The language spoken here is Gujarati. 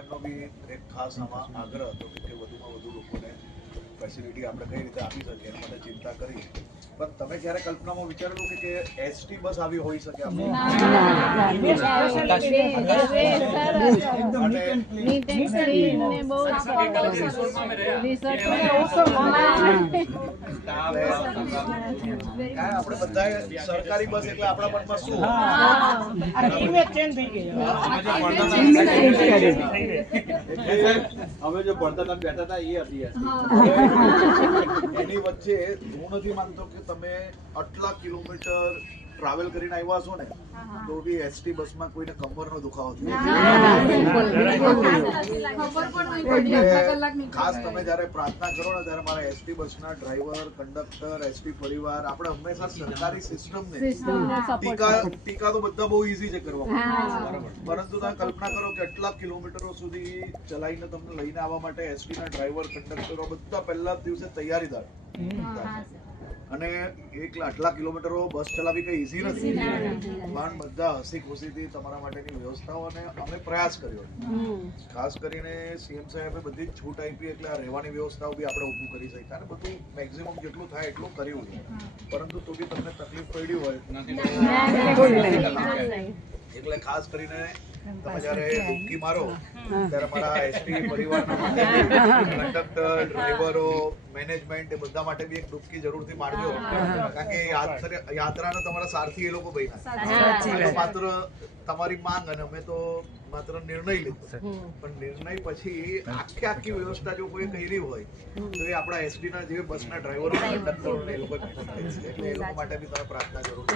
એમનો બી એક ખાસ આમાં આગ્રહ હતો કે વધુમાં વધુ લોકોને ફેસિલિટી આપણે કઈ રીતે આપી શકીએ એના માટે ચિંતા કરી. પણ તમે ક્યારે કલ્પનામાં વિચારેલું કે એસટી બસ આવી હોઈ શકે? આપણે બધા સરકારી બસ એટલે આપણા મનમાં શું અમે જો ભણતા બેઠા હતા એ હતી એની વચ્ચે હું નથી માનતો કે તમે આટલા કિલોમીટર ટ્રાવેલ કરીને આવ્યા છો ને તો બી એસટી બસમાં કોઈને કમરનો દુખાવો થયો. ખાસ તમે જ્યારે પ્રાર્થના કરો ને ત્યારે મારા એસટી બસના ડ્રાઈવર, કંડક્ટર, એસટી પરિવાર આપણે હંમેશા સરકારી સિસ્ટમને ટીકા તો બધા બહુ ઈઝી છે કરવા, પરંતુ તમે કલ્પના કરો કે આટલા કિલોમીટરો સુધી ચલાવીને તમને લઈને આવવા માટે એસટી ના ડ્રાઈવર, કંડક્ટરો બધા પહેલા જ દિવસે તૈયારીદાર અને આટલા કિલોમીટરો બસ ચલાવવી કઈ ઈઝી નથી, પણ બધા હસી ખુશીથી તમારા માટેની વ્યવસ્થાઓ અને અમે પ્રયાસ કર્યો. ખાસ કરીને સીએમ સાહેબે બધી જ છૂટ આપી એટલે આ રહેવાની વ્યવસ્થાઓ બી આપણે ઊભું કરી શક્યા અને બધું મેક્સિમમ જેટલું થાય એટલું કર્યું છે, પરંતુ તો બી તમને તકલીફ પડી હોય એટલે ખાસ કરીને તમે જયારે ડૂબકી મારો ત્યારે મારા એસટી પરિવારના માટે કંડક્ટર, ડ્રાઈવરો, મેનેજમેન્ટ એ બધા માટે બી એક ડૂબકી જરૂરથી મારજો, કારણ કે યાત્રાના તમારા સારથી એ લોકો બન્યા. માત્ર તમારી માંગ અને અમે તો માત્ર નિર્ણય લીધો, પણ નિર્ણય પછી આખી વ્યવસ્થા જો કોઈ કરી હોય તો એ આપણા એસટી ના જે બસના ડ્રાઈવરો, કંડક્ટરો એ લોકો એટલે એ લોકો માટે બી તમે પ્રાર્થના જરૂર.